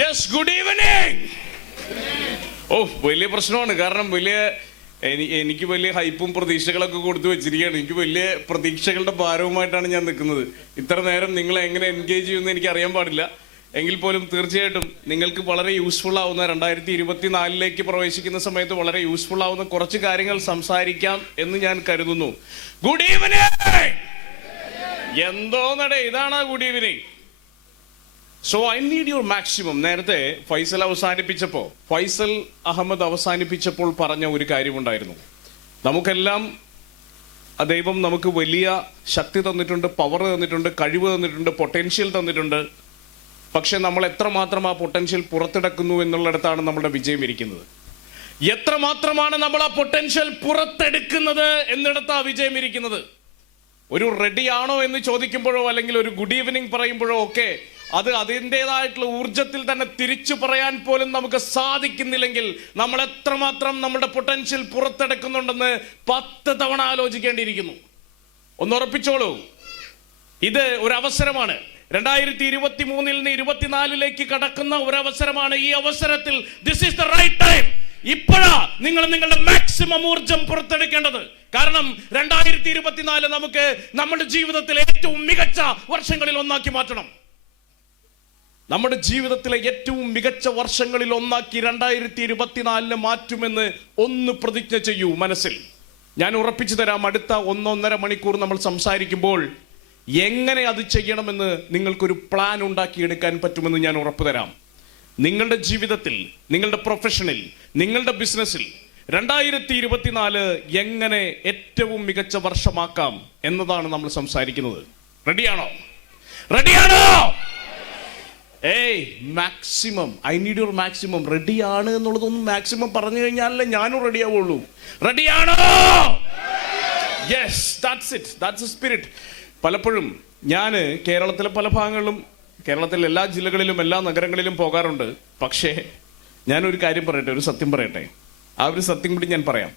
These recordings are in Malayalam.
Yes, good evening. ഓ, വലിയ പ്രശ്നമാണ്. കാരണം എനിക്ക് വലിയ ഹൈപ്പും പ്രതീക്ഷകളൊക്കെ കൊടുത്തു വെച്ചിരിക്കുകയാണ്. എനിക്ക് വലിയ പ്രതീക്ഷകളുടെ ഭാരവുമായിട്ടാണ് ഞാൻ നിൽക്കുന്നത്. ഇത്ര നേരം നിങ്ങളെ എങ്ങനെ എൻഗേജ് ചെയ്യുമെന്ന് എനിക്ക് അറിയാൻ പാടില്ല. എങ്കിൽ പോലും തീർച്ചയായിട്ടും നിങ്ങൾക്ക് വളരെ യൂസ്ഫുൾ ആവുന്ന 2024 പ്രവേശിക്കുന്ന സമയത്ത് വളരെ യൂസ്ഫുൾ ആവുന്ന കുറച്ച് കാര്യങ്ങൾ സംസാരിക്കാം എന്ന് ഞാൻ കരുതുന്നു. Good evening. എന്തോന്നടേ, ഇതാണ് good evening. So I need your maximum. നേരത്തെ ഫൈസൽ അഹമ്മദ് അവസാനിപ്പിച്ചപ്പോൾ പറഞ്ഞ ഒരു കാര്യമുണ്ടായിരുന്നു. നമുക്കെല്ലാം ദൈവം നമുക്ക് വലിയ ശക്തി തന്നിട്ടുണ്ട്, പവർ തന്നിട്ടുണ്ട്, കഴിവ് തന്നിട്ടുണ്ട്, പൊട്ടൻഷ്യൽ തന്നിട്ടുണ്ട്. പക്ഷെ നമ്മൾ എത്രമാത്രം ആ പൊട്ടൻഷ്യൽ പുറത്തെടുക്കുന്നു എന്നുള്ളിടത്താണ് നമ്മുടെ വിജയം ഇരിക്കുന്നത്. എത്രമാത്രമാണ് നമ്മൾ ആ പൊട്ടൻഷ്യൽ പുറത്തെടുക്കുന്നത് എന്നിടത്താ വിജയം ഇരിക്കുന്നത്. ഒരു റെഡിയാണോ എന്ന് ചോദിക്കുമ്പോഴോ അല്ലെങ്കിൽ ഒരു ഗുഡ് ഈവനിങ് പറയുമ്പോഴോ ഒക്കെ അത് അതിൻ്റെതായിട്ടുള്ള ഊർജത്തിൽ തന്നെ തിരിച്ചു പറയാൻ പോലും നമുക്ക് സാധിക്കുന്നില്ലെങ്കിൽ നമ്മൾ എത്രമാത്രം നമ്മുടെ പൊട്ടൻഷ്യൽ പുറത്തെടുക്കുന്നുണ്ടെന്ന് 10 തവണ ആലോചിക്കേണ്ടിയിരിക്കുന്നു. ഒന്നുറപ്പിച്ചോളൂ, ഇത് ഒരു അവസരമാണ്. 2023 നിന്ന് 2024 കടക്കുന്ന ഒരു അവസരമാണ്. ഈ അവസരത്തിൽ this is the right time. ഇപ്പോഴാ നിങ്ങൾ നിങ്ങളുടെ മാക്സിമം ഊർജം പുറത്തെടുക്കേണ്ടത്. കാരണം 2024 നമുക്ക് നമ്മുടെ ജീവിതത്തിലെ ഏറ്റവും മികച്ച വർഷങ്ങളിൽ ഒന്നാക്കി മാറ്റണം. നമ്മുടെ ജീവിതത്തിലെ ഏറ്റവും മികച്ച വർഷങ്ങളിൽ ഒന്നാക്കി 2024 മാറ്റുമെന്ന് ഒന്ന് പ്രതിജ്ഞ ചെയ്യൂ മനസ്സിൽ. ഞാൻ ഉറപ്പിച്ചു തരാം. അടുത്ത 1-1.5 മണിക്കൂർ നമ്മൾ സംസാരിക്കുമ്പോൾ എങ്ങനെ അത് ചെയ്യണമെന്ന് നിങ്ങൾക്കൊരു പ്ലാൻ ഉണ്ടാക്കിയെടുക്കാൻ പറ്റുമെന്ന് ഞാൻ ഉറപ്പു തരാം. നിങ്ങളുടെ ജീവിതത്തിൽ, നിങ്ങളുടെ പ്രൊഫഷനിൽ, നിങ്ങളുടെ ബിസിനസ്സിൽ 2024 എങ്ങനെ ഏറ്റവും മികച്ച വർഷമാക്കാം എന്നതാണ് നമ്മൾ സംസാരിക്കുന്നത്. റെഡിയാണോ? Maximum. I need your maximum. റെഡിയാണ് എന്നുള്ളതൊന്നും മാക്സിമം പറഞ്ഞു കഴിഞ്ഞാലല്ലേ ഞാനും റെഡിയാവുള്ളൂ. റെഡിയാണോ? Yes, that's it. That's A spirit. പലപ്പോഴും ഞാൻ കേരളത്തിലെ പല ഭാഗങ്ങളിലും, കേരളത്തിലെ എല്ലാ ജില്ലകളിലും എല്ലാ നഗരങ്ങളിലും പോകാറുണ്ട്. പക്ഷേ ഞാനൊരു കാര്യം പറയട്ടെ, ഒരു സത്യം പറയട്ടെ. ആ ഒരു സത്യം കൂടി ഞാൻ പറയാം.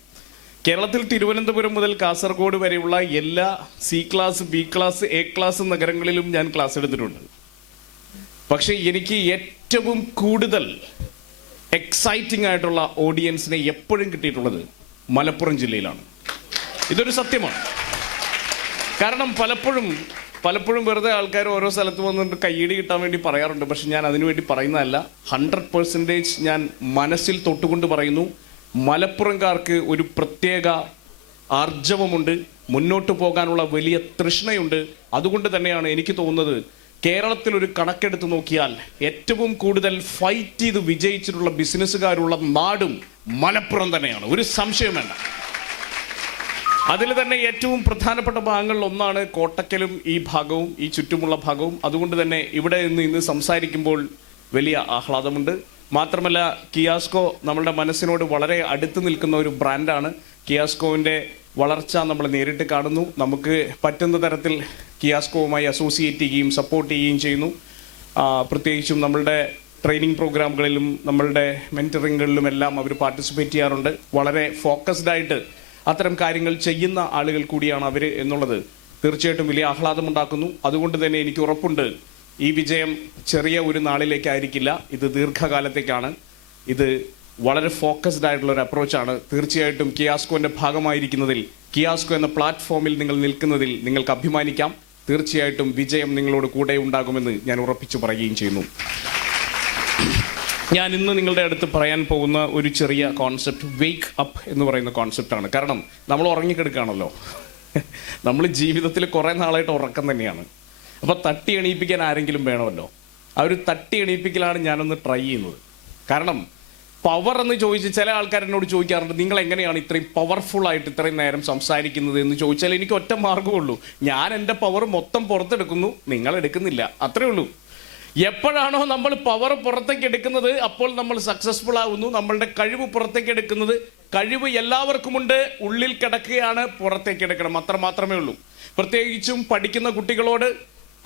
കേരളത്തിൽ തിരുവനന്തപുരം മുതൽ കാസർഗോഡ് വരെയുള്ള എല്ലാ C class, B class, A class നഗരങ്ങളിലും ഞാൻ ക്ലാസ് എടുത്തിട്ടുണ്ട്. പക്ഷെ എനിക്ക് ഏറ്റവും കൂടുതൽ എക്സൈറ്റിംഗ് ആയിട്ടുള്ള ഓഡിയൻസിനെ എപ്പോഴും കിട്ടിയിട്ടുള്ളത് മലപ്പുറം ജില്ലയിലാണ്. ഇതൊരു സത്യമാണ്. കാരണം പലപ്പോഴും വെറുതെ ആൾക്കാർ ഓരോ സ്ഥലത്ത് വന്നിട്ട് കയ്യടി കിട്ടാൻ വേണ്ടി പറയാറുണ്ട്. പക്ഷെ ഞാൻ അതിനുവേണ്ടി പറയുന്നതല്ല. 100% ഞാൻ മനസ്സിൽ തൊട്ടുകൊണ്ട് പറയുന്നു. മലപ്പുറംകാർക്ക് ഒരു പ്രത്യേക ആർജവമുണ്ട്, മുന്നോട്ട് പോകാനുള്ള വലിയ തൃഷ്ണയുണ്ട്. അതുകൊണ്ട് തന്നെയാണ് എനിക്ക് തോന്നുന്നത് കേരളത്തിൽ ഒരു കണക്കെടുത്ത് നോക്കിയാൽ ഏറ്റവും കൂടുതൽ ഫൈറ്റ് ചെയ്ത് വിജയിച്ചിട്ടുള്ള ബിസിനസ്സുകാരുള്ള നാടും മലപ്പുറം തന്നെയാണ്. ഒരു സംശയം വേണ്ട. അതിൽ തന്നെ ഏറ്റവും പ്രധാനപ്പെട്ട ഭാഗങ്ങളിൽ ഒന്നാണ് കോട്ടക്കലും ഈ ഭാഗവും, ഈ ചുറ്റുമുള്ള ഭാഗവും. അതുകൊണ്ട് തന്നെ ഇവിടെ ഇന്ന് സംസാരിക്കുമ്പോൾ വലിയ ആഹ്ലാദമുണ്ട്. മാത്രമല്ല, കിയാസ്കോ നമ്മളുടെ മനസ്സിനോട് വളരെ അടുത്ത് നിൽക്കുന്ന ഒരു ബ്രാൻഡാണ്. കിയാസ്കോവിൻ്റെ വളർച്ച നമ്മൾ നേരിട്ട് കാണുന്നു. നമുക്ക് പറ്റുന്ന തരത്തിൽ കിയാസ്കോവുമായി അസോസിയേറ്റ് ചെയ്യുകയും സപ്പോർട്ട് ചെയ്യുകയും ചെയ്യുന്നു. പ്രത്യേകിച്ചും നമ്മളുടെ ട്രെയിനിങ് പ്രോഗ്രാമുകളിലും നമ്മളുടെ മെൻറ്ററിങ്ങുകളിലും എല്ലാം അവർ പാർട്ടിസിപ്പേറ്റ് ചെയ്യാറുണ്ട്. വളരെ ഫോക്കസ്ഡ് ആയിട്ട് അത്തരം കാര്യങ്ങൾ ചെയ്യുന്ന ആളുകൾ കൂടിയാണ് അവർ എന്നുള്ളത് തീർച്ചയായിട്ടും വലിയ ആഹ്ലാദമുണ്ടാക്കുന്നു. അതുകൊണ്ട് തന്നെ എനിക്ക് ഉറപ്പുണ്ട്, ഈ വിജയം ചെറിയ ഒരു നാളിലേക്കായിരിക്കില്ല, ഇത് ദീർഘകാലത്തേക്കാണ്. ഇത് വളരെ ഫോക്കസ്ഡ് ആയിട്ടുള്ള ഒരു അപ്രോച്ചാണ്. തീർച്ചയായിട്ടും കിയാസ്കോന്റെ ഭാഗമായിരിക്കുന്നതിൽ, കിയാസ്കോ എന്ന പ്ലാറ്റ്ഫോമിൽ നിങ്ങൾ നിൽക്കുന്നതിൽ നിങ്ങൾക്ക് അഭിമാനിക്കാം. തീർച്ചയായിട്ടും വിജയം നിങ്ങളോട് കൂടെ ഉണ്ടാകുമെന്ന് ഞാൻ ഉറപ്പിച്ചു പറയുകയും ചെയ്യുന്നു. ഞാൻ ഇന്ന് നിങ്ങളുടെ അടുത്ത് പറയാൻ പോകുന്ന ഒരു ചെറിയ കോൺസെപ്റ്റ് വേക്ക് അപ്പ് എന്ന് പറയുന്ന കോൺസെപ്റ്റാണ്. കാരണം നമ്മൾ ഉറങ്ങിക്കെടുക്കുകയാണല്ലോ. നമ്മൾ ജീവിതത്തിൽ കുറേ നാളായിട്ട് ഉറക്കം തന്നെയാണ്. അപ്പോൾ തട്ടി എണീപ്പിക്കാൻ ആരെങ്കിലും വേണമല്ലോ. ആ ഒരു തട്ടി എണീപ്പിക്കലാണ് ഞാനൊന്ന് ട്രൈ ചെയ്യുന്നത്. കാരണം പവർ എന്ന് ചോദിച്ച് ചില ആൾക്കാർ എന്നോട് ചോദിക്കാറുണ്ട്, നിങ്ങൾ എങ്ങനെയാണ് ഇത്രയും പവർഫുൾ ആയിട്ട് ഇത്രയും നേരം സംസാരിക്കുന്നത് എന്ന് ചോദിച്ചാൽ എനിക്ക് ഒറ്റ മാർഗ്ഗമുള്ളൂ. ഞാൻ എൻ്റെ പവർ മൊത്തം പുറത്തെടുക്കുന്നു, നിങ്ങൾ എടുക്കുന്നില്ല, അത്രേ ഉള്ളൂ. എപ്പോഴാണോ നമ്മൾ പവർ പുറത്തേക്ക് എടുക്കുന്നത് അപ്പോൾ നമ്മൾ സക്സസ്ഫുൾ ആവുന്നു. നമ്മളുടെ കഴിവ് പുറത്തേക്ക് എടുക്കുന്നത്, കഴിവ് എല്ലാവർക്കുമുണ്ട്, ഉള്ളിൽ കിടക്കുകയാണ്, പുറത്തേക്ക് എടുക്കണം, അത്ര മാത്രമേ ഉള്ളൂ. പ്രത്യേകിച്ചും പഠിക്കുന്ന കുട്ടികളോട്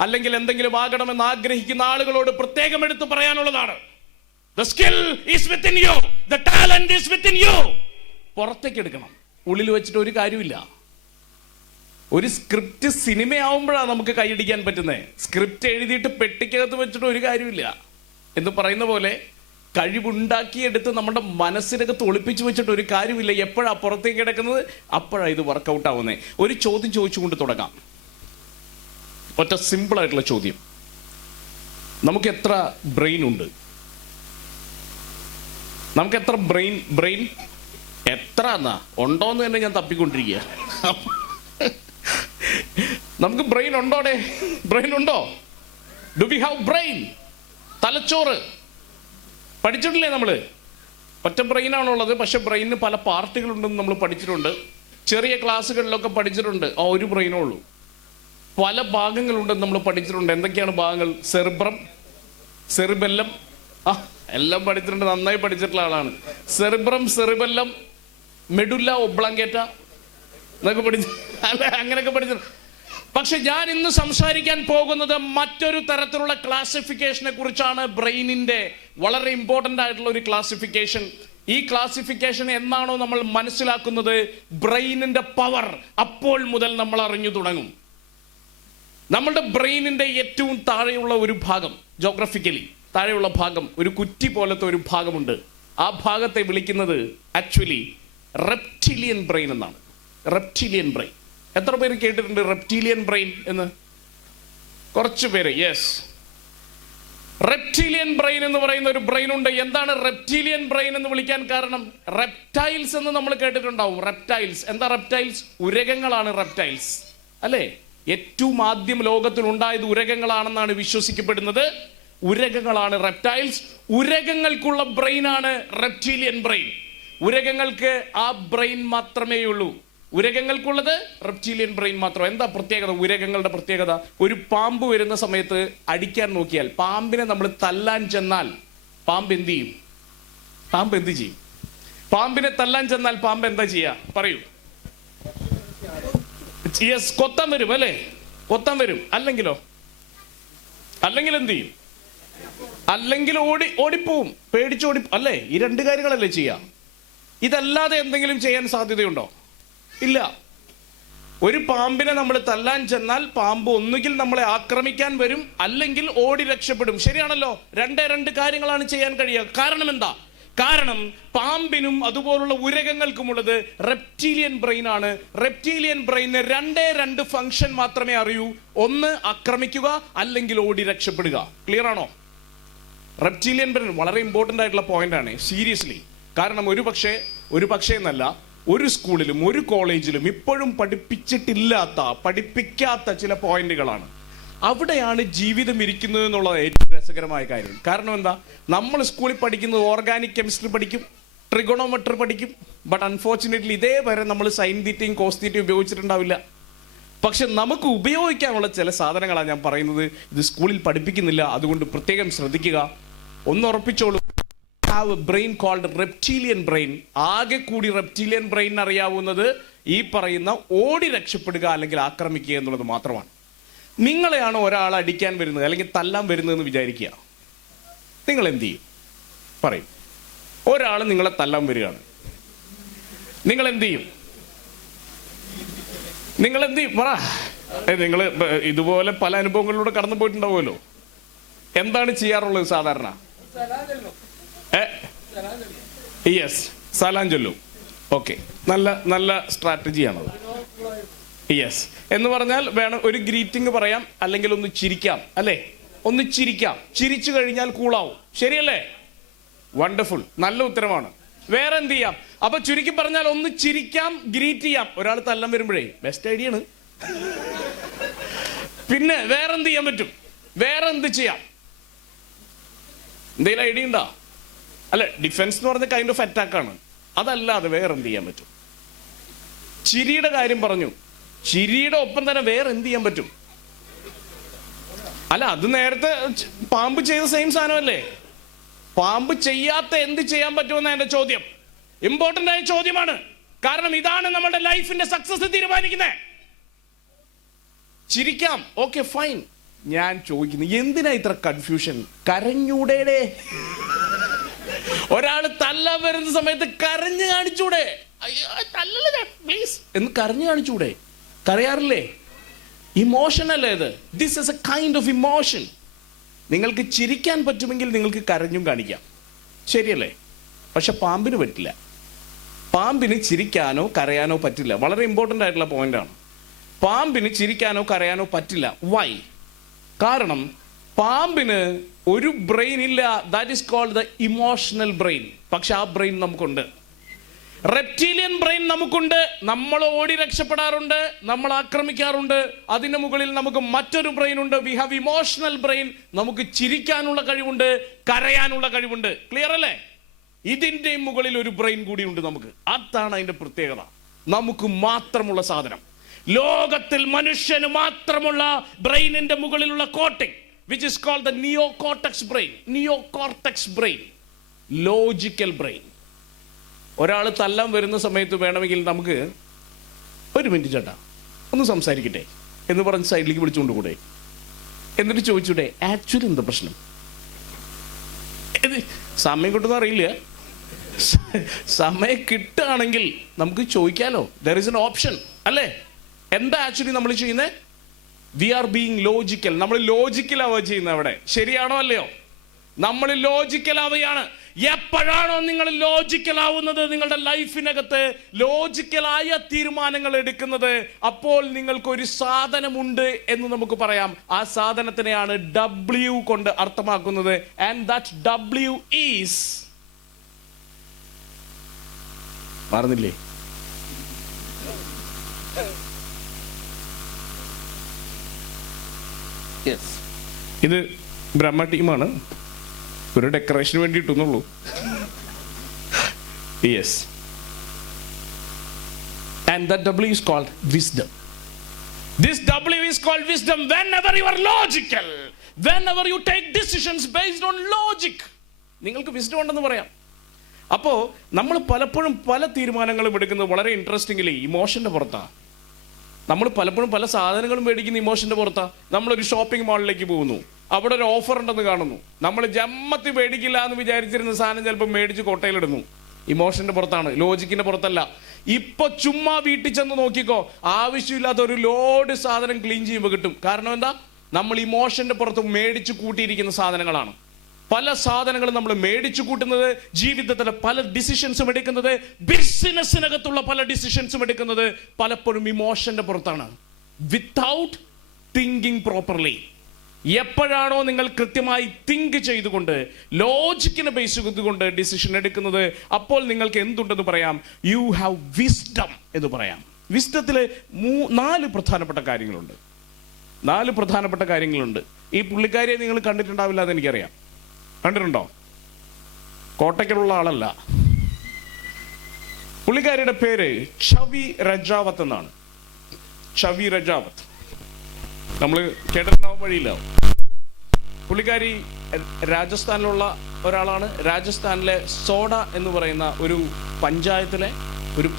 അല്ലെങ്കിൽ എന്തെങ്കിലും ആകണമെന്ന് ആഗ്രഹിക്കുന്ന ആളുകളോട് പ്രത്യേകം എടുത്ത് പറയാനുള്ളതാണ്, the skill is within you, the talent is within you. പുറത്തേക്ക് എടുക്കണം. ഉള്ളിൽ വെച്ചിട്ട് ഒരു കാര്യമില്ല. ഒരു സ്ക്രിപ്റ്റ് സിനിമയാവുമ്പോഴാണ് നമുക്ക് കൈയടിക്കാൻ പറ്റുന്നത്. സ്ക്രിപ്റ്റ് എഴുതിയിട്ട് പെട്ടിക്കകത്ത് വെച്ചിട്ട് ഒരു കാര്യമില്ല. എന്ന് പറയുന്ന പോലെ കഴിവുണ്ടാക്കിയെടുത്ത് നമ്മുടെ മനസ്സിനകത്ത് ഒളിപ്പിച്ചു വെച്ചിട്ട് ഒരു കാര്യമില്ല. എപ്പോഴാ പുറത്തേക്ക് കിടക്കുന്നത്, അപ്പോഴാണ് ഇത് വർക്കൗട്ട് ആവുന്നത്. ഒരു ചോദ്യം ചോദിച്ചുകൊണ്ട് തുടങ്ങാം. ഒറ്റ സിമ്പിൾ ആയിട്ടുള്ള ചോദ്യം. നമുക്ക് എത്ര ബ്രെയിൻ ഉണ്ട്? നമുക്ക് എത്ര ബ്രെയിൻ എത്ര എന്നാ ഉണ്ടോന്ന് തന്നെ ഞാൻ തപ്പിക്കൊണ്ടിരിക്കുക. നമുക്ക് ബ്രെയിൻ ഉണ്ടോടെ? ബ്രെയിൻ ഉണ്ടോ? Do we have brain? തലച്ചോറ് പഠിച്ചിട്ടില്ലേ നമ്മള്? ഒറ്റ ബ്രെയിനാണുള്ളത്, പക്ഷെ ബ്രെയിനിന് പല പാർട്ടുകളുണ്ടെന്ന് നമ്മൾ പഠിച്ചിട്ടുണ്ട്. ചെറിയ ക്ലാസ്സുകളിലൊക്കെ പഠിച്ചിട്ടുണ്ട്. ഒരു ബ്രെയിനേ ഉള്ളൂ. പല ഭാഗങ്ങളുണ്ടെന്ന് നമ്മൾ പഠിച്ചിട്ടുണ്ട്. എന്തൊക്കെയാണ് ഭാഗങ്ങൾ? സെറിബ്രം, സെറിബെല്ലം, എല്ലാം പഠിച്ചിട്ടുണ്ട്. നന്നായി പഠിച്ചിട്ടുള്ള ആളാണ്. സെറിബ്രം, സെറിബെല്ലം, മെഡുല്ല ഒബ്ലാങ്കേറ്റ എന്നൊക്കെ പഠിച്ചു അല്ലെ? അങ്ങനെയൊക്കെ പഠിച്ചിട്ടുണ്ട്. പക്ഷെ ഞാൻ ഇന്ന് സംസാരിക്കാൻ പോകുന്നത് മറ്റൊരു തരത്തിലുള്ള ക്ലാസിഫിക്കേഷനെ കുറിച്ചാണ്. ബ്രെയിനിന്റെ വളരെ ഇമ്പോർട്ടന്റ് ആയിട്ടുള്ള ഒരു ക്ലാസിഫിക്കേഷൻ. ഈ ക്ലാസിഫിക്കേഷൻ എന്നാണോ നമ്മൾ മനസ്സിലാക്കുന്നത് ബ്രെയിനിന്റെ പവർ, അപ്പോൾ മുതൽ നമ്മൾ അറിഞ്ഞു തുടങ്ങും. നമ്മളുടെ ബ്രെയിനിന്റെ ഏറ്റവും താഴെയുള്ള ഒരു ഭാഗം, ജോഗ്രഫിക്കലി താഴെയുള്ള ഭാഗം, ഒരു കുറ്റി പോലത്തെ ഒരു ഭാഗമുണ്ട്. ആ ഭാഗത്തെ വിളിക്കുന്നത് ആക്ച്വലി റെപ്റ്റിലിയൻ ബ്രെയിൻ എന്നാണ്. Reptilian brain. എത്ര പേര് കേട്ടിട്ടുണ്ട് റെപ്റ്റിലിയൻ ബ്രെയിൻ എന്ന്? കുറച്ച് പേര്. യെസ്, റെപ്റ്റിലിയൻ ബ്രെയിൻ എന്ന് പറയുന്ന ഒരു ബ്രെയിൻ ഉണ്ട്. എന്താണ് റെപ്റ്റിലിയൻ ബ്രെയിൻ എന്ന് വിളിക്കാൻ കാരണം? റെപ്റ്റൈൽസ് എന്ന് നമ്മൾ കേട്ടിട്ടുണ്ടാവും. റെപ്റ്റൈൽസ് എന്താ? റെപ്റ്റൈൽസ് ഉരകങ്ങളാണ്. റെപ്റ്റൈൽസ് അല്ലേ? ഏറ്റവും ആദ്യം ലോകത്തിൽ ഉണ്ടായത് ഉരകങ്ങളാണെന്നാണ് വിശ്വസിക്കപ്പെടുന്നത്. ഉരകങ്ങളാണ് റെപ്റ്റൈൽസ്. ഉരകങ്ങൾക്കുള്ള ബ്രെയിനാണ് റെപ്റ്റിലിയൻ ബ്രെയിൻ. ഉരകങ്ങൾക്ക് ആ ബ്രെയിൻ മാത്രമേ ഉള്ളൂ. ഉരകങ്ങൾക്കുള്ളത് റെപ്റ്റിലിയൻ ബ്രെയിൻ മാത്രം. എന്താ പ്രത്യേകത? ഉരകങ്ങളുടെ പ്രത്യേകത, ഒരു പാമ്പ് വരുന്ന സമയത്ത് അടിക്കാൻ നോക്കിയാൽ, പാമ്പിനെ നമ്മൾ തല്ലാൻ ചെന്നാൽ പാമ്പ് എന്ത് ചെയ്യും? പാമ്പ് എന്ത് ചെയ്യും? പാമ്പിനെ തല്ലാൻ ചെന്നാൽ പാമ്പ് എന്താ ചെയ്യാ? പറയൂ. യെസ്, കൊത്താൻ വരും അല്ലേ? കൊത്താൻ വരും. അല്ലെങ്കിലോ? അല്ലെങ്കിൽ എന്ത് ചെയ്യും? അല്ലെങ്കിൽ ഓടിപ്പോവും, പേടിച്ചോടി അല്ലേ? ഈ രണ്ട് കാര്യങ്ങളല്ലേ ചെയ്യാ? ഇതല്ലാതെ എന്തെങ്കിലും ചെയ്യാൻ സാധ്യതയുണ്ടോ? ഇല്ല. ഒരു പാമ്പിനെ നമ്മൾ തല്ലാൻ ചെന്നാൽ പാമ്പ് ഒന്നുകിൽ നമ്മളെ ആക്രമിക്കാൻ വരും, അല്ലെങ്കിൽ ഓടി രക്ഷപ്പെടും. ശരിയാണല്ലോ? രണ്ട് കാര്യങ്ങളാണ് ചെയ്യാൻ കഴിയുക. കാരണം എന്താ? കാരണം പാമ്പിനും അതുപോലുള്ള ഉരകങ്ങൾക്കുമുള്ളത് റെപ്റ്റീലിയൻ ബ്രെയിൻ ആണ്. റെപ്റ്റീലിയൻ ബ്രെയിന് രണ്ട് ഫംഗ്ഷൻ മാത്രമേ അറിയൂ. ഒന്ന് ആക്രമിക്കുക, അല്ലെങ്കിൽ ഓടി രക്ഷപ്പെടുക. ക്ലിയർ ആണോ? റെപ്റ്റീലിയൻ ബ്രെയിൻ വളരെ ഇമ്പോർട്ടന്റ് ആയിട്ടുള്ള പോയിന്റ് ആണ്, സീരിയസ്ലി. കാരണം ഒരു പക്ഷേ എന്നല്ല, ഒരു സ്കൂളിലും ഒരു കോളേജിലും ഇപ്പോഴും പഠിപ്പിക്കാത്ത ചില പോയിന്റുകളാണ്. അവിടെയാണ് ജീവിതം ഇരിക്കുന്നത് എന്നുള്ളത് ഏറ്റവും രസകരമായ കാര്യം. കാരണം എന്താ? നമ്മൾ സ്കൂളിൽ പഠിക്കുന്നത് ഓർഗാനിക് കെമിസ്ട്രി പഠിക്കും, ട്രിഗണോമെട്രി പഠിക്കും. ബട്ട് അൺഫോർച്ചുനേറ്റ്ലി ഇതേവരെ നമ്മൾ സൈൻ തീറ്റയും കോസ് തീറ്റയും ഉപയോഗിച്ചിട്ടുണ്ടാവില്ല. പക്ഷെ നമുക്ക് ഉപയോഗിക്കാനുള്ള ചില സാധനങ്ങളാണ് ഞാൻ പറയുന്നത്. ഇത് സ്കൂളിൽ പഠിപ്പിക്കുന്നില്ല, അതുകൊണ്ട് പ്രത്യേകം ശ്രദ്ധിക്കുക. ഒന്ന് ഉറപ്പിച്ചോളൂ, have a brain called reptilian brain. ആകെ കൂടി റെപ്റ്റീലിയൻ ബ്രെയിൻ അറിയാവുന്നത് ഈ പറയുന്ന ഓടി രക്ഷപ്പെടുക അല്ലെങ്കിൽ ആക്രമിക്കുക എന്നുള്ളത് മാത്രമാണ്. നിങ്ങളെയാണ് ഒരാൾ അടിക്കാൻ വരുന്നത് അല്ലെങ്കിൽ തല്ലാൻ വരുന്നതെന്ന് വിചാരിക്കുക. നിങ്ങൾ എന്ത് ചെയ്യും? പറയും. ഒരാൾ നിങ്ങളെ തല്ലാൻ വരികയാണ്, നിങ്ങൾ എന്ത് ചെയ്യും? പറ. നിങ്ങൾ ഇതുപോലെ പല അനുഭവങ്ങളിലൂടെ കടന്നു പോയിട്ടുണ്ടാവുമല്ലോ. എന്താണ് ചെയ്യാറുള്ളത് സാധാരണ? യെസ്, സലാം ചൊല്ലും. ഓക്കെ, നല്ല സ്ട്രാറ്റജിയാണത്. യെസ് എന്ന് പറഞ്ഞാൽ വേണം ഒരു ഗ്രീറ്റിംഗ് പറയാം, അല്ലെങ്കിൽ ഒന്ന് ചിരിക്കാം അല്ലേ? ഒന്ന് ചിരിക്കാം. ചിരിച്ചു കഴിഞ്ഞാൽ കൂളാവും. ശരിയല്ലേ? വണ്ടർഫുൾ, നല്ല ഉത്തരമാണ്. വേറെ എന്ത് ചെയ്യാം? അപ്പൊ ചുരുക്കി പറഞ്ഞാൽ ഒന്ന് ചിരിക്കാം, ഗ്രീറ്റ് ചെയ്യാം. ഒരാൾ തല്ലാൻ വരുമ്പോഴേ ബെസ്റ്റ് ഐഡിയ ആണ്. പിന്നെ വേറെ എന്ത് ചെയ്യാൻ പറ്റും? വേറെ എന്ത് ചെയ്യാം? എന്തെങ്കിലും ഐഡിയ ഉണ്ടോ? അല്ലെ, ഡിഫൻസ് എന്ന് പറഞ്ഞ കൈൻഡ് ഓഫ് അറ്റാക്ക് ആണ്. അതല്ലാതെ വേറെ എന്ത് ചെയ്യാൻ പറ്റും? ചിരിയുടെ കാര്യം പറഞ്ഞു. ചിരിയുടെ ഒപ്പം തന്നെ വേറെ എന്ത് ചെയ്യാൻ പറ്റും? അല്ല, അത് നേരത്തെ പാമ്പ് ചെയ്ത സെയിം സാധനമല്ലേ? പാമ്പ് ചെയ്യാത്ത എന്ത് ചെയ്യാൻ പറ്റുമെന്ന എന്റെ ചോദ്യം. ഇമ്പോർട്ടന്റ് ആയ ചോദ്യമാണ്. കാരണം ഇതാണ് നമ്മുടെ ലൈഫിന്റെ സക്സസ് തീരുമാനിക്കുന്നത്. ചിരിക്കാം, ഓക്കെ ഫൈൻ. ഞാൻ ചോദിക്കുന്നു, എന്തിനാ ഇത്ര കൺഫ്യൂഷൻ? കരഞ്ഞൂടേ? ഒരാൾ തല്ലാൻ വരുന്ന സമയത്ത് കരഞ്ഞു കാണിച്ചൂടെ? പ്ലീസ് എന്ന് കരഞ്ഞു കാണിച്ചൂടെ? കരയാറില്ലേ? ഇമോഷൻ അല്ലേ ഇത്? This is A kind of emotion. നിങ്ങൾക്ക് ചിരിക്കാൻ പറ്റുമെങ്കിൽ നിങ്ങൾക്ക് കരഞ്ഞും കാണിക്കാം, ശരിയല്ലേ? പക്ഷെ പാമ്പിന് പറ്റില്ല. പാമ്പിന് ചിരിക്കാനോ കരയാനോ പറ്റില്ല. വളരെ ഇമ്പോർട്ടൻ്റ് ആയിട്ടുള്ള പോയിന്റാണ്. പാമ്പിന് ചിരിക്കാനോ കരയാനോ പറ്റില്ല. വൈ? കാരണം പാമ്പിന് ഒരു ബ്രെയിൻ ഇല്ല. That is called the emotional brain. പക്ഷെ ആ ബ്രെയിൻ നമുക്കുണ്ട്. റെപ്റ്റീലിയൻ ബ്രെയിൻ നമുക്കുണ്ട്. നമ്മൾ ഓടി രക്ഷപ്പെടാറുണ്ട്, നമ്മൾ ആക്രമിക്കാറുണ്ട്. അതിന് മുകളിൽ നമുക്ക് മറ്റൊരു ബ്രെയിൻ ഉണ്ട്. We have emotional brain. നമുക്ക് ചിരിക്കാനുള്ള കഴിവുണ്ട്, കരയാനുള്ള കഴിവുണ്ട്. ക്ലിയർ അല്ലേ? ഇതിന്റെ മുകളിൽ ഒരു ബ്രെയിൻ കൂടി ഉണ്ട് നമുക്ക്. അതാണ് അതിന്റെ പ്രത്യേകത. നമുക്ക് മാത്രമുള്ള സാധനം, ലോകത്തിൽ മനുഷ്യന് മാത്രമുള്ള ബ്രെയിനിന്റെ മുകളിലുള്ള coating, which is called the neocortex brain. neocortex brain, logical brain. ഒരാൾ തല്ലാൻ വരുന്ന സമയത്ത് വേണമെങ്കിൽ നമുക്ക് ഒരു മിനിറ്റ് ചേട്ടാ ഒന്ന് സംസാരിക്കട്ടെ എന്ന് പറഞ്ഞ് സൈഡിലേക്ക് വിളിച്ചുകൊണ്ടുകൂടെ? എന്നിട്ട് ചോദിച്ചൂടെ ആക്ച്വലി എന്താ പ്രശ്നം? സമയം കിട്ടുന്ന അറിയില്ല. സമയം കിട്ടുകയാണെങ്കിൽ നമുക്ക് ചോദിക്കാലോ. ദർ ഇസ് എൻ ഓപ്ഷൻ അല്ലേ? എന്താ ആക്ച്വലി നമ്മൾ ചെയ്യുന്നത്? We are being logical. നമ്മൾ ലോജിക്കൽ ആവുക ചെയ്യുന്നത് അവിടെ. ശരിയാണോ അല്ലയോ? നമ്മൾ ലോജിക്കൽ ആവുകയാണ്. എപ്പോഴാണോ നിങ്ങൾ ലോജിക്കൽ ആവുന്നത്, നിങ്ങളുടെ ലൈഫിനകത്ത് ലോജിക്കലായ തീരുമാനങ്ങൾ എടുക്കുന്നത്, അപ്പോൾ നിങ്ങൾക്കൊരു സാധനമുണ്ട് എന്ന് നമുക്ക് പറയാം. ആ സാധനത്തിനെയാണ് W കൊണ്ട് അർത്ഥമാക്കുന്നത്. ആൻഡ് ദാറ്റ് W ഈസ്, പറഞ്ഞില്ലേ? ഇത് ബ്രഹ്മ ടീമാണ്, ഒരു ഡെക്കറേഷന് വേണ്ടി ഇട്ടുന്നുള്ളൂ. Yes. And that W is called wisdom. This W is called wisdom. Whenever you are logical, whenever you take decisions based on logic, നിങ്ങൾക്ക് വിസ്ഡം ഉണ്ടെന്ന് പറയാം. അപ്പോൾ നമ്മൾ പലപ്പോഴും പല തീരുമാനങ്ങളും എടുക്കുന്നത് വളരെ ഇൻട്രസ്റ്റിംഗിലി ഇമോഷന്റെ പുറത്താണ്. നമ്മൾ പലപ്പോഴും പല സാധനങ്ങളും മേടിക്കുന്ന ഇമോഷന്റെ പുറത്താണ്. നമ്മളൊരു ഷോപ്പിംഗ് മാളിലേക്ക് പോകുന്നു, അവിടെ ഒരു ഓഫർ ഉണ്ടെന്ന് കാണുന്നു. നമ്മൾ ജമ്മത്തി മേടിക്കില്ല എന്ന് വിചാരിച്ചിരുന്ന സാധനം ചിലപ്പോൾ മേടിച്ച് കൊട്ടയിലിടുന്നു. ഇമോഷന്റെ പുറത്താണ്, ലോജിക്കിന്റെ പുറത്തല്ല. ഇപ്പൊ ചുമ്മാ വീട്ടിൽ ചെന്ന് നോക്കിക്കോ, ആവശ്യമില്ലാത്ത ഒരു ലോഡ് സാധനം ക്ലീൻ ചെയ്യുമ്പോൾ കിട്ടും. കാരണം എന്താ? നമ്മൾ ഇമോഷന്റെ പുറത്ത് മേടിച്ചു കൂട്ടിയിരിക്കുന്ന സാധനങ്ങളാണ്. പല സാധനങ്ങളും നമ്മൾ മേടിച്ചു കൂട്ടുന്നത്, ജീവിതത്തിലെ പല ഡിസിഷൻസും എടുക്കുന്നത്, ബിസിനസ്സിനകത്തുള്ള പല ഡിസിഷൻസും എടുക്കുന്നത് പലപ്പോഴും ഇമോഷന്റെ പുറത്താണ്, വിത്തൗട്ട് തിങ്കിങ് പ്രോപ്പർലി. എപ്പോഴാണോ നിങ്ങൾ കൃത്യമായി തിങ്ക് ചെയ്തുകൊണ്ട് ലോജിക്കിനെ ബേസ് ചെയ്തുകൊണ്ട് ഡിസിഷൻ എടുക്കുന്നത്, അപ്പോൾ നിങ്ങൾക്ക് എന്തുണ്ടെന്ന് പറയാം? യു ഹാവ് വിസ്ഡം എന്ന് പറയാം. വിസ്ഡത്തിൽ 4 പ്രധാനപ്പെട്ട കാര്യങ്ങളുണ്ട്. 4 പ്രധാനപ്പെട്ട കാര്യങ്ങളുണ്ട്. ഈ പുള്ളിക്കാരിയെ നിങ്ങൾ കണ്ടിട്ടുണ്ടാവില്ല എന്ന് എനിക്കറിയാം. കണ്ടിട്ടുണ്ടോ? കോട്ടയ്ക്കലുള്ള ആളല്ല. പുള്ളിക്കാരിയുടെ പേര് ഛവി രജാവത്ത് എന്നാണ്. ഛവി രജാവത്ത് നമ്മൾ കേട്ടിട്ടുണ്ടാവാൻ വഴിയില്ല. പുള്ളിക്കാരി രാജസ്ഥാനിലുള്ള ഒരാളാണ്. രാജസ്ഥാനിലെ സോഡ എന്ന് പറയുന്ന ഒരു പഞ്ചായത്തിലെ ഒരു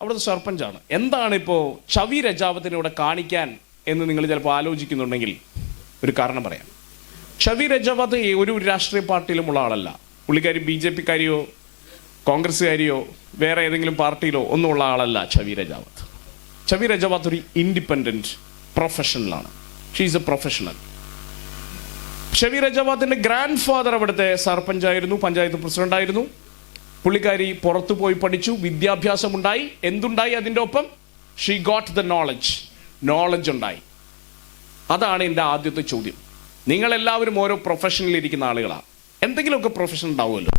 അവിടുത്തെ സർപഞ്ചാണ്. എന്താണ് ഇപ്പോൾ ഛവി രജാവത്തിനെ ഇവിടെ കാണിക്കാൻ എന്ന് നിങ്ങൾ ചിലപ്പോൾ ആലോചിക്കുന്നുണ്ടെങ്കിൽ ഒരു കാരണം പറയാം. ഛവി രജാവത്ത് ഒരു രാഷ്ട്രീയ പാർട്ടിയിലുമുള്ള ആളല്ല. പുള്ളിക്കാരി BJP കാരിയോ കോൺഗ്രസ്സുകാരിയോ വേറെ ഏതെങ്കിലും പാർട്ടിയിലോ ഒന്നും ഉള്ള ആളല്ല ഛവി രജാവത്ത്. ഛവി രജാവത്ത് ഒരു ഇൻഡിപെൻഡന്റ് പ്രൊഫഷണലാണ്. She is a professional. Chhavi രജാവത്തിന്റെ ഗ്രാൻഡ് ഫാദർ അവിടുത്തെ സർപഞ്ചായിരുന്നു, പഞ്ചായത്ത് പ്രസിഡന്റ് ആയിരുന്നു. പുള്ളിക്കാരി പുറത്തു പോയി പഠിച്ചു, വിദ്യാഭ്യാസം ഉണ്ടായി. എന്തുണ്ടായി അതിൻ്റെ ഒപ്പം? ഷീ ഗോട്ട് ദ നോളജ് ഉണ്ടായി. അതാണ് എൻ്റെ ആദ്യത്തെ ചോദ്യം. നിങ്ങളെല്ലാവരും ഓരോ പ്രൊഫഷനിൽ ഇരിക്കുന്ന ആളുകളാണ്. എന്തെങ്കിലുമൊക്കെ പ്രൊഫഷൻ ഉണ്ടാവുമല്ലോ.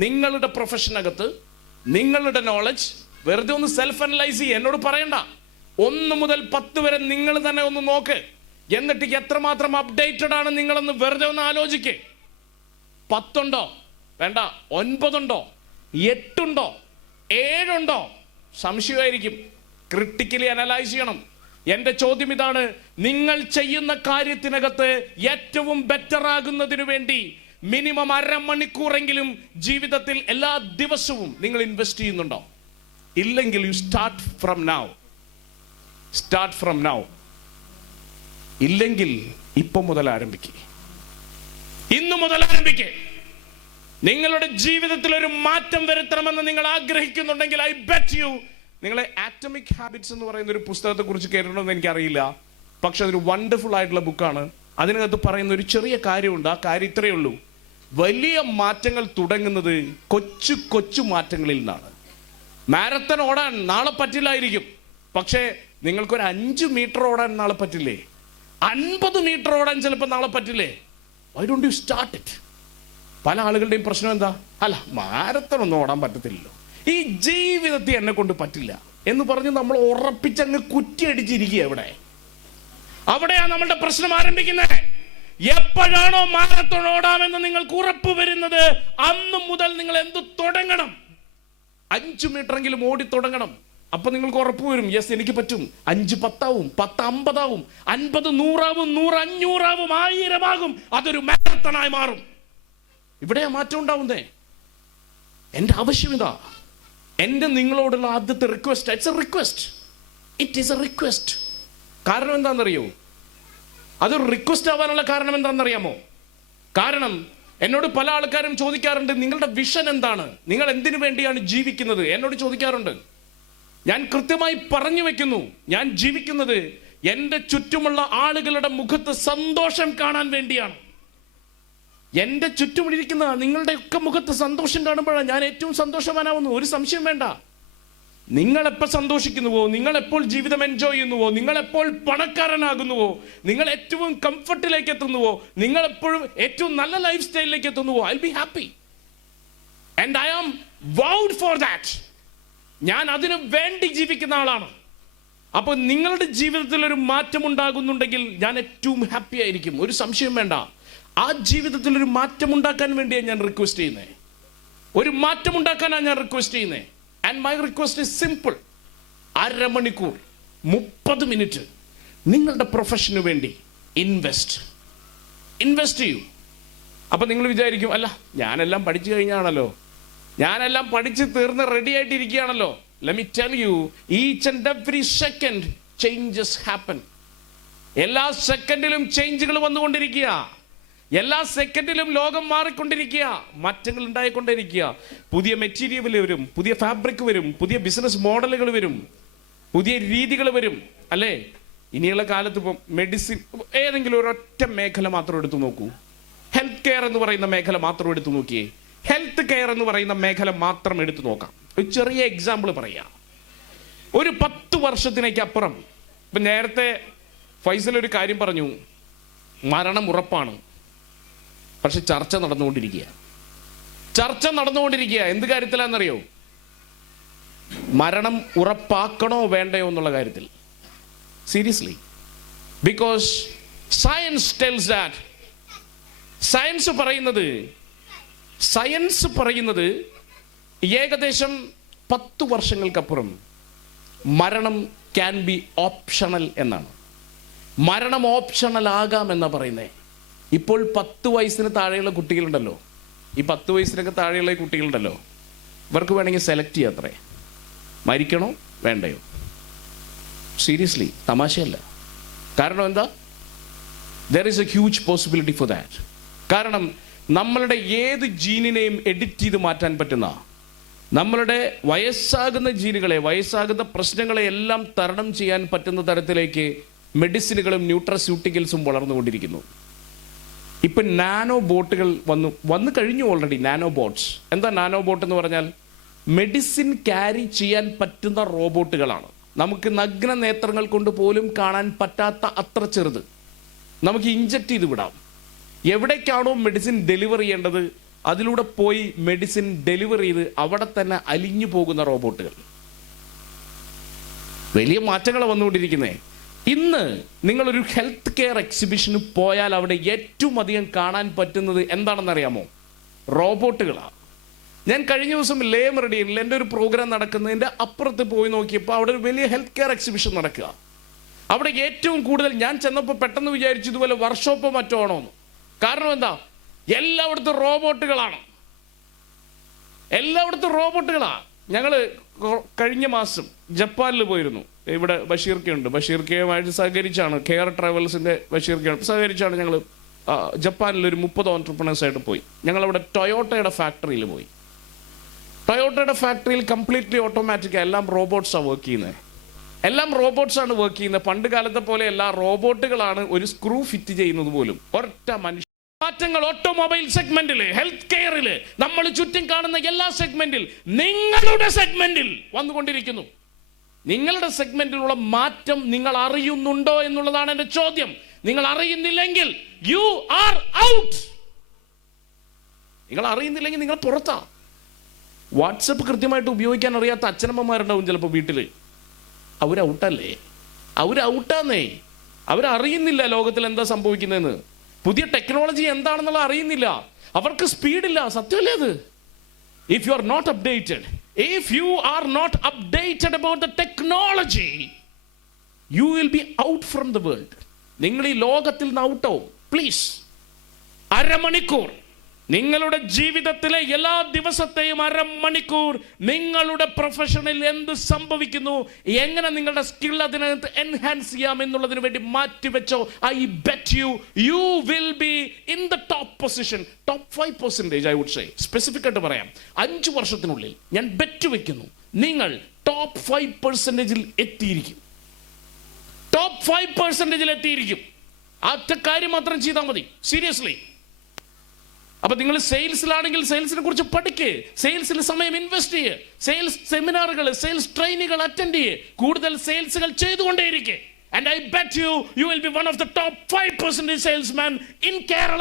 നിങ്ങളുടെ പ്രൊഫഷനകത്ത് നിങ്ങളുടെ നോളജ് വെറുതെ ഒന്ന് സെൽഫ് അനലൈസ് ചെയ്യുക. എന്നോട് പറയണ്ട. 1 മുതൽ 10 വരെ നിങ്ങൾ തന്നെ ഒന്ന് നോക്ക്. എന്നിട്ട് എത്രമാത്രം അപ്ഡേറ്റഡ് ആണ് നിങ്ങളെന്ന് വെറുതെ ഒന്ന് ആലോചിക്ക്. 10 ഉണ്ടോ? വേണ്ട. 9 ഉണ്ടോ? 8 ഉണ്ടോ? 7 ഉണ്ടോ? സംശയമായിരിക്കും. ക്രിട്ടിക്കലി അനലൈസ് ചെയ്യണം. എന്റെ ചോദ്യം ഇതാണ്: നിങ്ങൾ ചെയ്യുന്ന കാര്യത്തിനകത്ത് ഏറ്റവും ബെറ്റർ ആകുന്നതിനു വേണ്ടി മിനിമം 1/2 മണിക്കൂറെങ്കിലും ജീവിതത്തിൽ എല്ലാ ദിവസവും നിങ്ങൾ ഇൻവെസ്റ്റ് ചെയ്യുന്നുണ്ടോ? ഇല്ലെങ്കിൽ യു സ്റ്റാർട്ട് ഫ്രം നൗ. ഇല്ലെങ്കിൽ ഇപ്പം മുതൽ ആരംഭിക്കുക, ഇന്നു മുതൽ ആരംഭിക്കുക. നിങ്ങളുടെ ജീവിതത്തിൽ ഒരു മാറ്റം വരുത്തണമെന്ന് നിങ്ങൾ ആഗ്രഹിക്കുന്നുണ്ടെങ്കിൽ ഐ ബെറ്റ് യു, നിങ്ങളെ ആറ്റമിക് ഹാബിറ്റ്സ് എന്ന് പറയുന്ന ഒരു പുസ്തകത്തെ കുറിച്ച് കേട്ടിട്ടുണ്ടെന്ന് എനിക്കറിയില്ല, പക്ഷെ അതൊരു വണ്ടർഫുൾ ആയിട്ടുള്ള ബുക്കാണ്. അതിനകത്ത് പറയുന്ന ഒരു ചെറിയ കാര്യമുണ്ട്. ആ കാര്യം ഇത്രയേ ഉള്ളൂ: വലിയ മാറ്റങ്ങൾ തുടങ്ങുന്നത് കൊച്ചു കൊച്ചു മാറ്റങ്ങളിൽ നിന്നാണ്. മാരത്തൺ ഓടാൻ നാളെ പറ്റില്ലായിരിക്കും, പക്ഷേ നിങ്ങൾക്കൊരു 5 മീറ്റർ ഓടാൻ നാളെ പറ്റില്ലേ? 50 മീറ്റർ ഓടാൻ ചിലപ്പോൾ നാളെ പറ്റില്ലേ? Why don't you start it? പല ആളുകളുടെയും പ്രശ്നം എന്താ? അല്ല, മാരത്തൺ ഒന്നും ഓടാൻ പറ്റത്തില്ലല്ലോ, ഈ ജീവിതത്തിൽ എന്നെ കൊണ്ട് പറ്റില്ല എന്ന് പറഞ്ഞ് നമ്മൾ ഉറപ്പിച്ചങ്ങ് കുറ്റിയടിച്ചിരിക്കുക. അവിടെയാണ് നമ്മളുടെ പ്രശ്നം ആരംഭിക്കുന്നത്. എപ്പോഴാണോ മാരത്തൺ ഓടാമെന്ന് നിങ്ങൾക്ക് ഉറപ്പ് വരുന്നത്, അന്ന് മുതൽ നിങ്ങൾ എന്ത് തുടങ്ങണം? 5 മീറ്ററെങ്കിലും ഓടി തുടങ്ങണം. അപ്പൊ നിങ്ങൾക്ക് ഉറപ്പ് വരും, യെസ് എനിക്ക് പറ്റും. 5 10 ആവും, 10 50 ആവും, 50 100 ആവും, 100 500 ആവും, 1000 ആകും. അതൊരു മാരത്തണായി മാറും. ഇവിടെയാ മാറ്റം ഉണ്ടാവുന്നേ. എന്റെ ആവശ്യം ഇതാ, എന്റെ നിങ്ങളോടുള്ള ആദ്യത്തെ request, it is A request. കാരണം എന്താണെന്നറിയോ? അതൊരു റിക്വസ്റ്റ് ആവാനുള്ള കാരണം എന്താണെന്നറിയാമോ? കാരണം എന്നോട് പല ആൾക്കാരും ചോദിക്കാറുണ്ട്, നിങ്ങളുടെ വിഷൻ എന്താണ്? നിങ്ങൾ എന്തിനു വേണ്ടിയാണ് ജീവിക്കുന്നത്? എന്നോട് ചോദിക്കാറുണ്ട്. ഞാൻ കൃത്യമായി പറഞ്ഞു വെക്കുന്നു, ഞാൻ ജീവിക്കുന്നത് എൻ്റെ ചുറ്റുമുള്ള ആളുകളുടെ മുഖത്ത് സന്തോഷം കാണാൻ വേണ്ടിയാണ്. എൻ്റെ ചുറ്റുമിരിക്കുന്ന നിങ്ങളുടെയൊക്കെ മുഖത്ത് സന്തോഷം കാണുമ്പോഴാണ് ഞാൻ ഏറ്റവും സന്തോഷവാനാവുന്നു. ഒരു സംശയം വേണ്ട. നിങ്ങളെപ്പോൾ സന്തോഷിക്കുന്നുവോ, നിങ്ങളെപ്പോൾ ജീവിതം എൻജോയ് ചെയ്യുന്നുവോ, നിങ്ങളെപ്പോൾ പണക്കാരനാകുന്നുവോ, നിങ്ങൾ ഏറ്റവും കംഫർട്ടിലേക്ക് എത്തുന്നുവോ, നിങ്ങളെപ്പോഴും ഏറ്റവും നല്ല ലൈഫ് സ്റ്റൈലിലേക്ക് എത്തുന്നുവോ, I be happy and I am vowed for that. ഞാൻ അതിനു വേണ്ടി ജീവിക്കുന്ന ആളാണ്. അപ്പോൾ നിങ്ങളുടെ ജീവിതത്തിൽ ഒരു മാറ്റം ഉണ്ടാകുന്നുണ്ടെങ്കിൽ ഞാൻ ഏറ്റവും ഹാപ്പി ആയിരിക്കും. ഒരു സംശയം വേണ്ട. ആ ജീവിതത്തിൽ ഒരു മാറ്റം ഉണ്ടാക്കാൻ വേണ്ടിയാണ് ഞാൻ റിക്വസ്റ്റ് ചെയ്യുന്നത്. ഒരു മാറ്റം ഉണ്ടാക്കാനാണ് ഞാൻ റിക്വസ്റ്റ് ചെയ്യുന്നത്. And my request is simple. 1/2 മണിക്കൂർ 30 മിനിറ്റ് നിങ്ങളുടെ പ്രൊഫഷന് വേണ്ടി ഇൻവെസ്റ്റ് ചെയ്യൂ. അപ്പൊ നിങ്ങൾ വിചാരിക്കും, അല്ല ഞാനെല്ലാം പഠിച്ചു കഴിഞ്ഞാണല്ലോ, ഞാനെല്ലാം പഠിച്ച് തീർന്ന് ready ആയിട്ടിരിക്കുകയാണല്ലോ. Let me tell you, each and every second changes happen. എല്ലാ സെക്കൻഡിലും ചേഞ്ചുകൾ വന്നുകൊണ്ടിരിക്കുക. എല്ലാ സെക്കൻഡിലും ലോകം മാറിക്കൊണ്ടിരിക്കുക, മാറ്റങ്ങൾ ഉണ്ടായിക്കൊണ്ടിരിക്കുക. പുതിയ മെറ്റീരിയൽ വരും, പുതിയ ഫാബ്രിക് വരും, പുതിയ ബിസിനസ് മോഡലുകൾ വരും, പുതിയ രീതികൾ വരും, അല്ലേ? ഇനിയുള്ള കാലത്ത് ഇപ്പം മെഡിസിൻ ഏതെങ്കിലും ഒരൊറ്റ മേഖല മാത്രം എടുത്തു നോക്കൂ. ഹെൽത്ത് കെയർ എന്ന് പറയുന്ന മേഖല മാത്രം എടുത്തു നോക്കിയേ. ഹെൽത്ത് കെയർ എന്ന് പറയുന്ന മേഖല മാത്രം എടുത്തു നോക്കാം. ഒരു ചെറിയ എക്സാമ്പിൾ പറയാം. ഒരു 10 വർഷത്തിനേക്കപ്പുറം, ഇപ്പം നേരത്തെ ഫൈസൽ ഒരു കാര്യം പറഞ്ഞു, മരണം ഉറപ്പാണ്. പക്ഷെ ചർച്ച നടന്നുകൊണ്ടിരിക്കുക. എന്ത് കാര്യത്തിലാണെന്നറിയോ? മരണം ഉറപ്പാക്കണോ വേണ്ടയോ എന്നുള്ള കാര്യത്തിൽ. Seriously, because science tells that, science പറയുന്നത് ഏകദേശം 10 വർഷങ്ങൾക്കപ്പുറം മരണം ക്യാൻ ബി ഓപ്ഷണൽ എന്നാണ്. മരണം ഓപ്ഷണൽ ആകാം എന്നാ പറയുന്നത്. ഇപ്പോൾ 10 വയസ്സിന് താഴെയുള്ള കുട്ടികളുണ്ടല്ലോ, ഈ 10 വയസ്സിനൊക്കെ താഴെയുള്ള കുട്ടികളുണ്ടല്ലോ, ഇവർക്ക് വേണമെങ്കിൽ സെലക്ട് ചെയ്യാത്രേ, മരിക്കണോ വേണ്ടയോ. സീരിയസ്ലി, തമാശയല്ല. കാരണം എന്താ? There is A huge possibility for that. കാരണം നമ്മളുടെ ഏത് ജീനിനെയും എഡിറ്റ് ചെയ്ത് മാറ്റാൻ പറ്റുന്ന, നമ്മളുടെ വയസ്സാകുന്ന ജീനുകളെ, വയസ്സാകുന്ന പ്രശ്നങ്ങളെ എല്ലാം തരണം ചെയ്യാൻ പറ്റുന്ന തരത്തിലേക്ക് മെഡിസിനുകളും ന്യൂട്രസ്യൂട്ടിക്കൽസും വളർന്നുകൊണ്ടിരിക്കുന്നു. ഇപ്പം നാനോ ബോട്ടുകൾ വന്നു കഴിഞ്ഞു ഓൾറെഡി. Nano bots. എന്താ നാനോ ബോട്ട് എന്ന് പറഞ്ഞാൽ? മെഡിസിൻ ക്യാരി ചെയ്യാൻ പറ്റുന്ന റോബോട്ടുകളാണ്. നമുക്ക് നഗ്ന നേത്രങ്ങൾ കൊണ്ട് പോലും കാണാൻ പറ്റാത്ത അത്ര ചെറുത്. നമുക്ക് ഇഞ്ചക്ട് ചെയ്ത് വിടാം. എവിടേക്കാണോ മെഡിസിൻ ഡെലിവർ ചെയ്യേണ്ടത് അതിലൂടെ പോയി മെഡിസിൻ ഡെലിവർ ചെയ്ത് അവിടെ തന്നെ അലിഞ്ഞു പോകുന്ന റോബോട്ടുകൾ. വലിയ മാറ്റങ്ങളാണ് വന്നുകൊണ്ടിരിക്കുന്നത്. ഇന്ന് നിങ്ങളൊരു ഹെൽത്ത് കെയർ എക്സിബിഷന് പോയാൽ അവിടെ ഏറ്റവും അധികം കാണാൻ പറ്റുന്നത് എന്താണെന്നറിയാമോ? റോബോട്ടുകളാണ്. ഞാൻ കഴിഞ്ഞ ദിവസം ലേ മെറിഡിയനിൽ എൻ്റെ ഒരു പ്രോഗ്രാം നടക്കുന്നതിൻ്റെ അപ്പുറത്ത് പോയി നോക്കിയപ്പോൾ അവിടെ ഒരു വലിയ ഹെൽത്ത് കെയർ എക്സിബിഷൻ നടക്കുക. അവിടെ ഏറ്റവും കൂടുതൽ ഞാൻ ചെന്നപ്പോൾ പെട്ടെന്ന് വിചാരിച്ചു ഇതുപോലെ വർക്ക്ഷോപ്പോ മറ്റോ ആണോ എന്ന്. കാരണം എന്താ? എല്ലായിടത്തും റോബോട്ടുകളാണ്, എല്ലായിടത്തും റോബോട്ടുകളാണ്. ഞങ്ങൾ കഴിഞ്ഞ മാസം ജപ്പാനിൽ പോയിരുന്നു. ഇവിടെ ബഷീർക്കയുണ്ട്, ബഷീർക്കയുമായിട്ട് സഹകരിച്ചാണ്, കെയർ ട്രാവൽസിന്റെ ബഷീർക്കയാണ് സഹകരിച്ചാണ് ഞങ്ങൾ ജപ്പാനിൽ ഒരു 30 ഓൺട്രപ്രണേഴ്സായിട്ട് പോയി. ഞങ്ങളവിടെ ടൊയോട്ടയുടെ ഫാക്ടറിയിൽ പോയി. ടൊയോട്ടയുടെ ഫാക്ടറിയിൽ കംപ്ലീറ്റ്ലി ഓട്ടോമാറ്റിക്, എല്ലാം റോബോട്ട്സാണ് വർക്ക് ചെയ്യുന്നത്, എല്ലാം റോബോട്ട്സാണ് വർക്ക് ചെയ്യുന്നത്. പണ്ട് കാലത്തെ പോലെ എല്ലാ റോബോട്ടുകളാണ് ഒരു സ്ക്രൂ ഫിറ്റ് ചെയ്യുന്നത് പോലും. ഒരൊറ്റ മനുഷ്യ മാറ്റങ്ങൾ ഓട്ടോമൊബൈൽ സെഗ്മെന്റിൽ, ഹെൽത്ത് കെയറിൽ, നമ്മൾ ചുറ്റും കാണുന്ന എല്ലാ സെഗ്മെന്റിൽ, നിങ്ങളുടെ സെഗ്മെന്റിൽ വന്നുകൊണ്ടിരിക്കുന്നു. നിങ്ങളുടെ സെഗ്മെന്റിലുള്ള മാറ്റം നിങ്ങൾ അറിയുന്നുണ്ടോ എന്നുള്ളതാണ് എന്റെ ചോദ്യം. നിങ്ങൾ അറിയുന്നില്ലെങ്കിൽ യു ആർ ഔട്ട്. നിങ്ങൾ അറിയുന്നില്ലെങ്കിൽ നിങ്ങൾ പുറത്താ. വാട്സപ്പ് കൃത്യമായിട്ട് ഉപയോഗിക്കാൻ അറിയാത്ത അച്ഛനമ്മമാരുണ്ടാവും ചിലപ്പോൾ വീട്ടിൽ. അവരൗട്ടല്ലേ, അവരൗട്ടാന്നേ. അവരറിയുന്നില്ല ലോകത്തിൽ എന്താ സംഭവിക്കുന്നതെന്ന്, പുതിയ ടെക്നോളജി എന്താണെന്നുള്ള അറിയുന്നില്ല. അവർക്ക് സ്പീഡില്ല. സത്യമല്ലേ അത്? If you are not updated, if you are not updated about the technology, you will be out from the world. നിങ്ങൾ ഈ ലോകത്തിൽ നിന്ന് ഔട്ടാവും. പ്ലീസ്, അരമണിക്കൂർ നിങ്ങളുടെ ജീവിതത്തിലെ എല്ലാ ദിവസത്തെയും അരമണിക്കൂർ നിങ്ങളുടെ പ്രൊഫഷനിൽ എന്ത് സംഭവിക്കുന്നു, എങ്ങനെ നിങ്ങളുടെ സ്കിൽ അതിനകത്ത് എൻഹാൻസ് ചെയ്യാം എന്നുള്ളതിന് വേണ്ടി മാറ്റിവെച്ചോ. I bet you, you will be in the top position. Top 5% I would say. Specific ആയിട്ട് പറയാം, 5 വർഷത്തിനുള്ളിൽ ഞാൻ ബെറ്റ് വെക്കുന്നു നിങ്ങൾ ടോപ്പ് 5% എത്തിയിരിക്കും. ടോപ്പ് 5% എത്തിയിരിക്കും. ഒറ്റ കാര്യം മാത്രം ചെയ്താൽ മതി. സീരിയസ്ലി. അപ്പൊ നിങ്ങൾ സെയിൽസിലാണെങ്കിൽ സെയിൽസിനെ കുറിച്ച് പഠിക്കുക, സെയിൽസിൽ സമയം ഇൻവെസ്റ്റ് ചെയ്യുക, സെയിൽസ് സെമിനാറുകൾ, സെയിൽസ് ട്രെയിനിങ്ങൾ അറ്റൻഡ് ചെയ്യുക, കൂടുതൽ സെയിൽസുകൾ ചെയ്തുകൊണ്ടേയിരിക്കുക. And I bet you, you will be one of the top 5% salesman in Kerala.